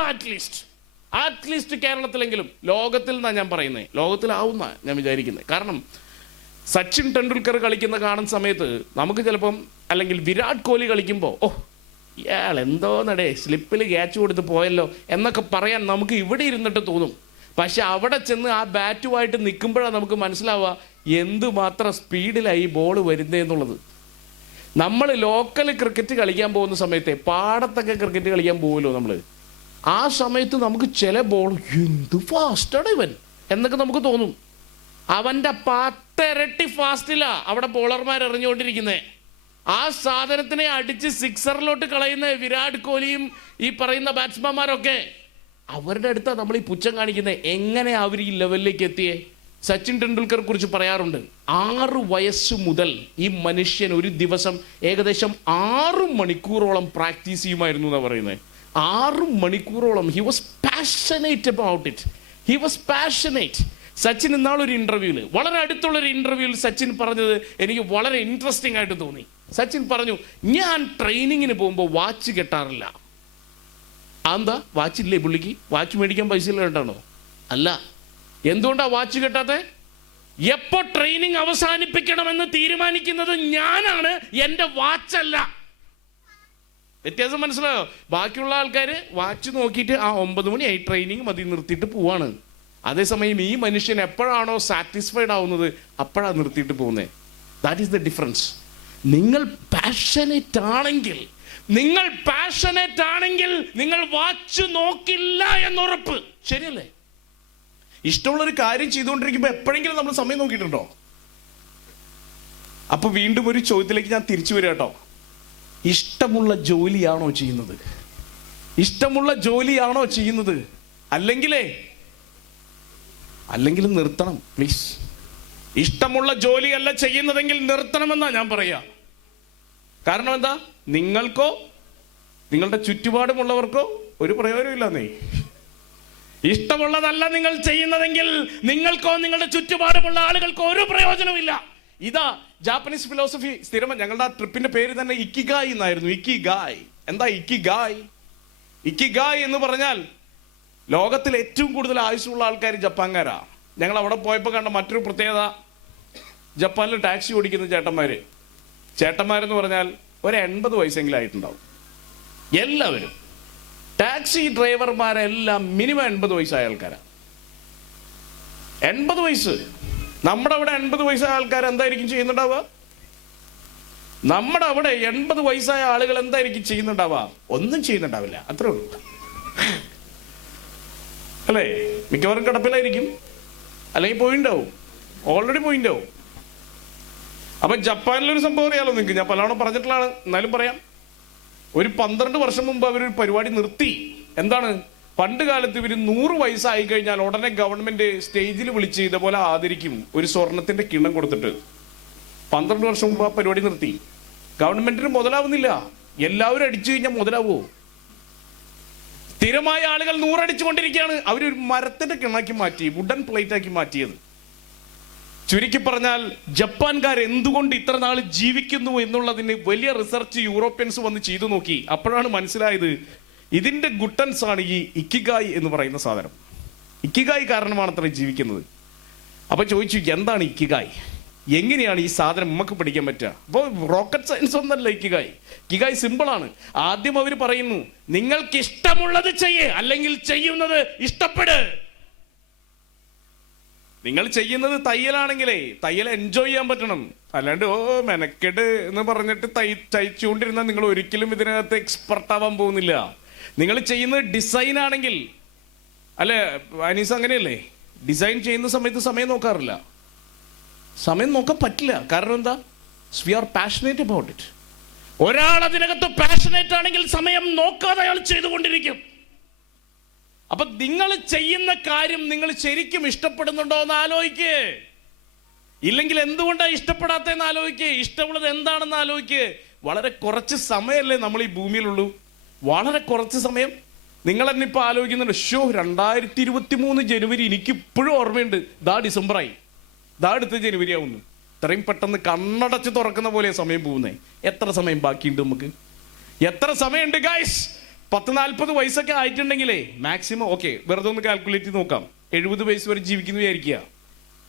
At least കേരളത്തിലെങ്കിലും. ലോകത്തിൽ നിന്നാണ് ഞാൻ പറയുന്നത്, ലോകത്തിലാവുന്ന ഞാൻ വിചാരിക്കുന്നത്. കാരണം സച്ചിൻ ടെണ്ടുൽക്കർ കളിക്കുന്ന കാണുന്ന സമയത്ത് നമുക്ക് ചിലപ്പം, അല്ലെങ്കിൽ വിരാട് കോഹ്ലി കളിക്കുമ്പോൾ, ഓ ഇയാൾ എന്തോ നടേ സ്ലിപ്പിൽ ക്യാച്ച് കൊടുത്ത് പോയല്ലോ എന്നൊക്കെ പറയാൻ നമുക്ക് ഇവിടെ ഇരുന്നിട്ട് തോന്നും. പക്ഷെ അവിടെ ചെന്ന് ആ ബാറ്റുമായിട്ട് നിൽക്കുമ്പോഴാണ് നമുക്ക് മനസ്സിലാവുക എന്തുമാത്രം സ്പീഡിലായി ഈ ബോൾ വരുന്നതെന്നുള്ളത്. നമ്മൾ ലോക്കൽ ക്രിക്കറ്റ് കളിക്കാൻ പോകുന്ന സമയത്തെ, പാടത്തൊക്കെ ക്രിക്കറ്റ് കളിക്കാൻ പോകുമല്ലോ നമ്മൾ, ആ സമയത്ത് നമുക്ക് ചില ബോൾ എന്ത് ഫാസ്റ്റാണ് ഇവൻ എന്നൊക്കെ നമുക്ക് തോന്നും. അവൻ്റെ 10 ഇരട്ടി ഫാസ്റ്റിലാ അവിടെ ബോളർമാർ എറിഞ്ഞുകൊണ്ടിരിക്കുന്നത്. ആ സാധനത്തിനെ അടിച്ച് സിക്സറിലോട്ട് കളയുന്ന വിരാട് കോഹ്ലിയും ഈ പറയുന്ന ബാറ്റ്സ്മാൻമാരൊക്കെ, അവരുടെ അടുത്താണ് നമ്മൾ ഈ പുച്ഛം കാണിക്കുന്നത്. എങ്ങനെ അവർ ഈ ലെവലിലേക്ക് എത്തിയേ? സച്ചിൻ ടെണ്ടുൽക്കറെ കുറിച്ച് പറയാറുണ്ട്, 6 വയസ്സ് മുതൽ ഈ മനുഷ്യൻ ഒരു ദിവസം ഏകദേശം 6 മണിക്കൂറോളം പ്രാക്ടീസ് ചെയ്യുമായിരുന്നു എന്നാണ് പറയുന്നത്. 6 മണിക്കൂറോളം. He was passionate about it. He was passionate. Sachin ഇന്നാളൊരു ഇന്റർവ്യൂവിൽ, വളരെ അടുത്തുള്ളൊരു ഇന്റർവ്യൂവിൽ സച്ചിൻ പറഞ്ഞത് എനിക്ക് വളരെ ഇൻട്രസ്റ്റിംഗ് ആയിട്ട് തോന്നി. സച്ചിൻ പറഞ്ഞു, ഞാൻ ട്രെയിനിങ്ങിന് പോകുമ്പോൾ വാച്ച് കെട്ടാറില്ല. എന്താ വാച്ചില്ലേ പുള്ളിക്ക്? വാച്ച് മേടിക്കാൻ പൈസ ഇല്ലാണ്ടാണോ? അല്ല. എന്തുകൊണ്ടാ വാച്ച് കെട്ടാത്ത? എപ്പോ ട്രെയിനിങ് അവസാനിപ്പിക്കണമെന്ന് തീരുമാനിക്കുന്നത് ഞാനാണ്, എൻ്റെ വാച്ചല്ല. വ്യത്യാസം മനസ്സിലായോ? ബാക്കിയുള്ള ആൾക്കാർ വാച്ച് നോക്കിയിട്ട് 9 മണിയായി ട്രെയിനിങ് മതി നിർത്തിയിട്ട് പോവാണ്. അതേസമയം ഈ മനുഷ്യൻ എപ്പോഴാണോ സാറ്റിസ്ഫൈഡ് ആവുന്നത് അപ്പോഴാണ് നിർത്തിയിട്ട് പോകുന്നത്. That is the difference. നിങ്ങൾ പാഷനേറ്റ് ആണെങ്കിൽ, നിങ്ങൾ വാച്ച് നോക്കില്ല എന്നുറപ്പ്. ശരിയല്ലേ? ഇഷ്ടമുള്ളൊരു കാര്യം ചെയ്തുകൊണ്ടിരിക്കുമ്പോൾ എപ്പോഴെങ്കിലും നമ്മൾ സമയം നോക്കിയിട്ടുണ്ടോ? അപ്പൊ വീണ്ടും ഒരു ചോദ്യത്തിലേക്ക് ഞാൻ തിരിച്ചു വരിക കേട്ടോ. ഇഷ്ടമുള്ള ജോലിയാണോ ചെയ്യുന്നത്? ഇഷ്ടമുള്ള ജോലിയാണോ ചെയ്യുന്നത്? അല്ലെങ്കിൽ നിർത്തണം പ്ലീസ്. ഇഷ്ടമുള്ള ജോലിയല്ല ചെയ്യുന്നതെങ്കിൽ നിർത്തണമെന്നാ ഞാൻ പറയാ. കാരണം എന്താ? നിങ്ങൾക്കോ നിങ്ങളുടെ ചുറ്റുപാടുമുള്ളവർക്കോ ഒരു പ്രയോജനമില്ലെന്നേ. ഇഷ്ടമുള്ളതല്ല നിങ്ങൾ ചെയ്യുന്നതെങ്കിൽ നിങ്ങൾക്കോ നിങ്ങളുടെ ചുറ്റുപാടുമുള്ള ആളുകൾക്കോ ഒരു പ്രയോജനമില്ല. ഇതാ ജാപ്പനീസ് ഫിലോസഫി. സ്ഥിരം ഞങ്ങളുടെ ആ ട്രിപ്പിന്റെ പേര് തന്നെ ഇക്കിഗായ് എന്നായിരുന്നു. ഇക്കിഗായ്. എന്താ ഇക്കിഗായ്? ഇക്കിഗായ് എന്ന് പറഞ്ഞാൽ ലോകത്തിൽ ഏറ്റവും കൂടുതൽ ആയുസ്സുള്ള ആൾക്കാർ ജപ്പാൻകാരാ. ഞങ്ങൾ അവിടെ പോയപ്പോൾ കണ്ട മറ്റൊരു പ്രത്യേകത, ജപ്പാനിൽ ടാക്സി ഓടിക്കുന്ന ചേട്ടന്മാരെന്ന് പറഞ്ഞാൽ ഒരു 80 വയസ്സെങ്കിലും ആയിട്ടുണ്ടാവും. എല്ലാവരും ടാക്സി ഡ്രൈവർമാരെല്ലാം മിനിമം 80 വയസ്സായ ആൾക്കാരാണ്. 80 വയസ്സ്. നമ്മുടെ അവിടെ 80 വയസ്സായ ആൾക്കാർ എന്തായിരിക്കും ചെയ്യുന്നുണ്ടാവുക? നമ്മുടെ അവിടെ 80 വയസ്സായ ആളുകൾ എന്തായിരിക്കും ചെയ്യുന്നുണ്ടാവുക? ഒന്നും ചെയ്യുന്നുണ്ടാവില്ല. അത്രേ ഉള്ളൂ. അല്ലേ? മിക്കവാറും കിടപ്പിലായിരിക്കും, അല്ലെങ്കിൽ പോയിണ്ടാവും, ഓൾറെഡി പോയിണ്ടാവും. അപ്പൊ ജപ്പാനിലൊരു സംഭവം അറിയാലോ നിങ്ങൾക്ക്, ഞാൻ പലവണ പറഞ്ഞിട്ടുള്ളതാണ്, എന്നാലും പറയാം. ഒരു 12 വർഷം മുമ്പ് അവരൊരു പരിപാടി നിർത്തി. എന്താണ്? പണ്ട് കാലത്ത് ഇവര് 100 വയസ്സായി കഴിഞ്ഞാൽ ഉടനെ ഗവൺമെന്റ് സ്റ്റേജിൽ വിളിച്ച് ഇതേപോലെ ആദരിക്കും, ഒരു സ്വർണത്തിന്റെ കിണ്ണം കൊടുത്തിട്ട്. 12 വർഷം മുമ്പ് ആ പരിപാടി നിർത്തി. ഗവൺമെന്റിന് മുതലാവുന്നില്ല. എല്ലാവരും അടിച്ചു കഴിഞ്ഞാൽ മുതലാവോ? സ്ഥിരമായ ആളുകൾ 100 അടിച്ചുകൊണ്ടിരിക്കുകയാണ്. അവരൊരു മരത്തിന്റെ കിണ്ണാക്കി മാറ്റി, വുഡൻ പ്ലേറ്റ് ആക്കി മാറ്റിയത്. ചുരുക്കി പറഞ്ഞാൽ ജപ്പാൻകാർ എന്തുകൊണ്ട് ഇത്ര നാൾ ജീവിക്കുന്നു എന്നുള്ളതിന് വലിയ റിസർച്ച് യൂറോപ്യൻസ് വന്ന് ചെയ്തു നോക്കി. അപ്പോഴാണ് മനസ്സിലായത് ഇതിന്റെ ഗുട്ടൻസ് ആണ് ഈ ഇക്കിഗായ് എന്ന് പറയുന്ന സാധനം. ഇക്കിഗായ് കാരണമാണ് അത്ര ജീവിക്കുന്നത്. അപ്പൊ ചോദിച്ചു, എന്താണ് ഇക്കിഗായ്? എങ്ങനെയാണ് ഈ സാധനം നമുക്ക് പഠിക്കാൻ പറ്റുക? അപ്പോൾ റോക്കറ്റ് സയൻസ് ഒന്നല്ല ഇക്കിഗായ്. ഇക്കിഗായ് സിമ്പിൾ ആണ്. ആദ്യം അവർ പറയുന്നു, നിങ്ങൾക്ക് ഇഷ്ടമുള്ളത് ചെയ്യേ, അല്ലെങ്കിൽ ചെയ്യുന്നത് ഇഷ്ടപ്പെട്. നിങ്ങൾ ചെയ്യുന്നത് തയ്യലാണെങ്കിലേ തയ്യൽ എൻജോയ് ചെയ്യാൻ പറ്റണം. അല്ലാണ്ട് മെനക്കെട് എന്ന് പറഞ്ഞിട്ട് തയ്ച്ചുകൊണ്ടിരുന്നാൽ നിങ്ങൾ ഒരിക്കലും ഇതിനകത്ത് എക്സ്പെർട്ട് ആവാൻ പോകുന്നില്ല. നിങ്ങൾ ചെയ്യുന്നത് ഡിസൈൻ ആണെങ്കിൽ, അല്ലെ അനീസ്, അങ്ങനെയല്ലേ? ഡിസൈൻ ചെയ്യുന്ന സമയത്ത് സമയം നോക്കാറില്ല. സമയം നോക്കാൻ പറ്റില്ല. കാരണം എന്താ? We are passionate about it. ഒരാൾ അതിനകത്ത് പാഷനേറ്റ് ആണെങ്കിൽ സമയം നോക്കാതെ അയാൾ ചെയ്തുകൊണ്ടിരിക്കും. അപ്പൊ നിങ്ങൾ ചെയ്യുന്ന കാര്യം നിങ്ങൾ ശരിക്കും ഇഷ്ടപ്പെടുന്നുണ്ടോ എന്ന് ആലോചിക്ക്. ഇല്ലെങ്കിൽ എന്തുകൊണ്ടാണ് ഇഷ്ടപ്പെടാത്തതെന്ന് ആലോചിക്ക്. ഇഷ്ടമുള്ളത് എന്താണെന്ന് ആലോചിക്ക്. വളരെ കുറച്ച് സമയമല്ലേ നമ്മൾ ഈ ഭൂമിയിലുള്ളൂ? വളരെ കുറച്ച് സമയം. നിങ്ങൾ തന്നെ ഇപ്പൊ ആലോചിക്കുന്നുണ്ട്, 2023 ജനുവരി എനിക്കിപ്പോഴും ഓർമ്മയുണ്ട്. ഡിസംബറായി, അടുത്ത ജനുവരി ആവുന്നു. ഇത്രയും പെട്ടെന്ന് കണ്ണടച്ച് തുറക്കുന്ന പോലെ സമയം പോകുന്നേ. എത്ര സമയം ബാക്കിയുണ്ട് നമുക്ക്? എത്ര സമയമുണ്ട് ഗൈസ്? 40-40 വയസ്സൊക്കെ ആയിട്ടുണ്ടെങ്കിലേ മാക്സിമം, ഓക്കെ, വെറുതെ ഒന്ന് കാൽക്കുലേറ്റ് ചെയ്ത് നോക്കാം. 70 വയസ്സ് വരെ ജീവിക്കുന്നു വിചാരിക്കുക.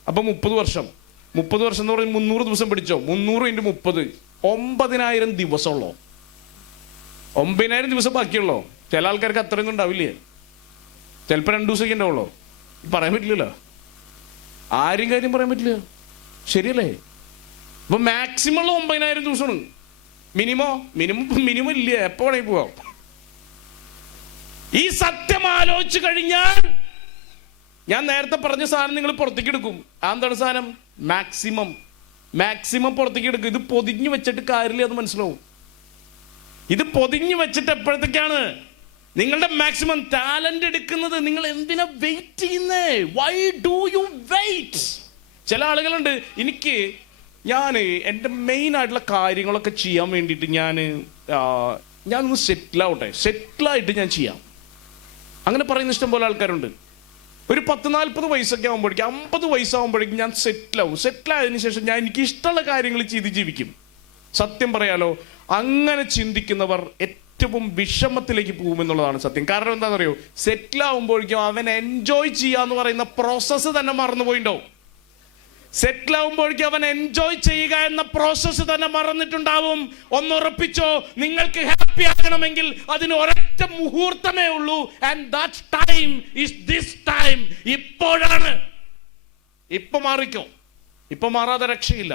അപ്പൊ 30 വർഷം എന്ന് പറഞ്ഞാൽ 300 ദിവസം പിടിച്ചോ. 300 × 30 9,000 ദിവസമുള്ളോ? 9,000 ദിവസം ബാക്കിയുള്ളോ? ചില ആൾക്കാർക്ക് അത്രയൊന്നും ഉണ്ടാവില്ലേ. ചിലപ്പോൾ 2 ദിവസമൊക്കെ ഉണ്ടാവുള്ളൂ. പറയാൻ പറ്റില്ലല്ലോ, ആരും കാര്യം പറയാൻ പറ്റില്ല. ശരിയല്ലേ? അപ്പൊ മാക്സിമം ഉള്ള 9,000 ദിവസമാണ്. മിനിമം ഇല്ല, എപ്പോ വേണമെങ്കിൽ പോവാം. ഈ സത്യം ആലോചിച്ചു കഴിഞ്ഞാൽ ഞാൻ നേരത്തെ പറഞ്ഞ സാധനം നിങ്ങൾ പുറത്തേക്ക് എടുക്കും. എന്താണ് സാധനം? മാക്സിമം പുറത്തേക്ക് എടുക്കും. ഇത് പൊതിഞ്ഞു വെച്ചിട്ട് കാര്യമില്ല, അത് മനസ്സിലാവും. ഇത് പൊതിഞ്ഞു വെച്ചിട്ട് എപ്പോഴത്തേക്കാണ് നിങ്ങളുടെ മാക്സിമം ടാലന്റ് എടുക്കുന്നത്? നിങ്ങൾ എന്തിനാ വെയിറ്റ് ചെയ്യുന്നേ? Why do you wait? ചില ആളുകളുണ്ട്, ഞാൻ എൻ്റെ മെയിൻ ആയിട്ടുള്ള കാര്യങ്ങളൊക്കെ ചെയ്യാൻ വേണ്ടിയിട്ട് ഞാനൊന്ന് സെറ്റിലായിട്ട് ഞാൻ ചെയ്യാം. അങ്ങനെ പറയുന്ന ഇഷ്ടം പോലെ ആൾക്കാരുണ്ട്. ഒരു 40-40 വയസ്സൊക്കെ ആകുമ്പോഴേക്കും, 50 വയസ്സാകുമ്പോഴേക്കും ഞാൻ സെറ്റിലായതിനു ശേഷം ഞാൻ എനിക്ക് ഇഷ്ടമുള്ള കാര്യങ്ങൾ ചെയ്ത് ജീവിക്കും. സത്യം പറയാലോ, അങ്ങനെ ചിന്തിക്കുന്നവർ ഏറ്റവും വിഷമത്തിലേക്ക് പോകുമെന്നുള്ളതാണ് സത്യം. കാരണം എന്താണെന്നറിയോ? സെറ്റിലാവുമ്പോഴേക്കും അവൻ എൻജോയ് ചെയ്യാന്ന് പറയുന്ന പ്രോസസ്സ് തന്നെ മറന്നുപോയിണ്ടാവും. സെറ്റിലാവുമ്പോഴേക്കും അവൻ എൻജോയ് ചെയ്യുക എന്ന പ്രോസസ്സ് തന്നെ മറന്നിട്ടുണ്ടാവും. ഒന്നുറപ്പിച്ചോ, നിങ്ങൾക്ക് ഹാപ്പി ആകണമെങ്കിൽ അതിന് ഒരൊറ്റ മുഹൂർത്തമേ ഉള്ളൂ. And that time is this time. ഇപ്പോഴാണ്. ഇപ്പൊ മാറിക്കോ. ഇപ്പൊ മാറാതെ രക്ഷയില്ല.